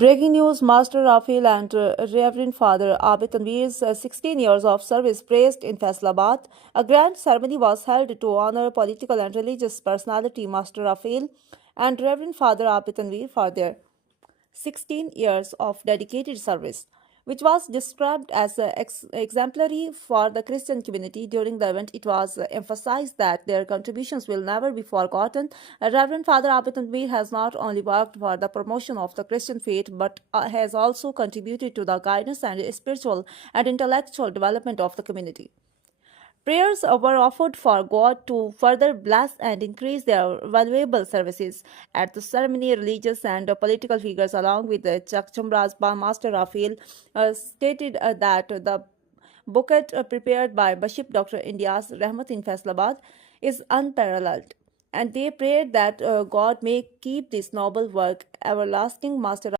Breaking news: Master Raphael and Reverend Father Abid Tanveer's 16 years of service praised in Faisalabad. A grand ceremony was held to honor political and religious personality Master Raphael and Reverend Father Abid Tanveer for their 16 years of dedicated service, which was described as exemplary for the Christian community. During the event, it was emphasized that their contributions will never be forgotten. Reverend Father Abid Tanveer has not only worked for the promotion of the Christian faith, but has also contributed to the guidance and spiritual and intellectual development of the community. Prayers were offered for God to further bless and increase their valuable services. At the ceremony, religious and political figures, along with the Chakchamra's Master Raphael, stated that the bouquet prepared by Bishop Dr. India's Rahmat in Faisalabad is unparalleled. And they prayed that God may keep this noble work everlasting. Master